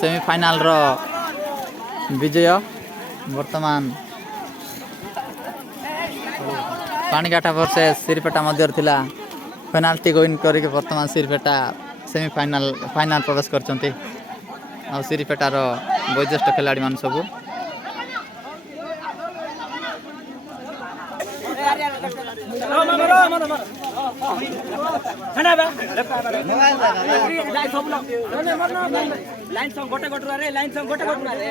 semifinal row विजय वर्तमान Panighata versus सिरपेटा मध्य थिला पेनाल्टी विन करके वर्तमान सिरपेटा फाइनाल प्रवेश करछंती आ सिरपेटार वयोज्येष्ठ खिलाड़ी मान सब लाइन संग गोटे गोटे रे लाइन संग गोटे गोटे रे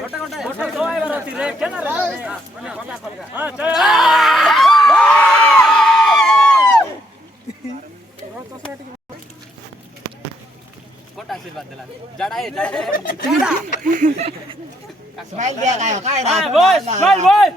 गोटे गोटे दो आइबर अछि रे केना रे हां चल कोटा आशीर्वाद दिला जड़ा स्माइल दिया काय काय बोल स्माइल बोल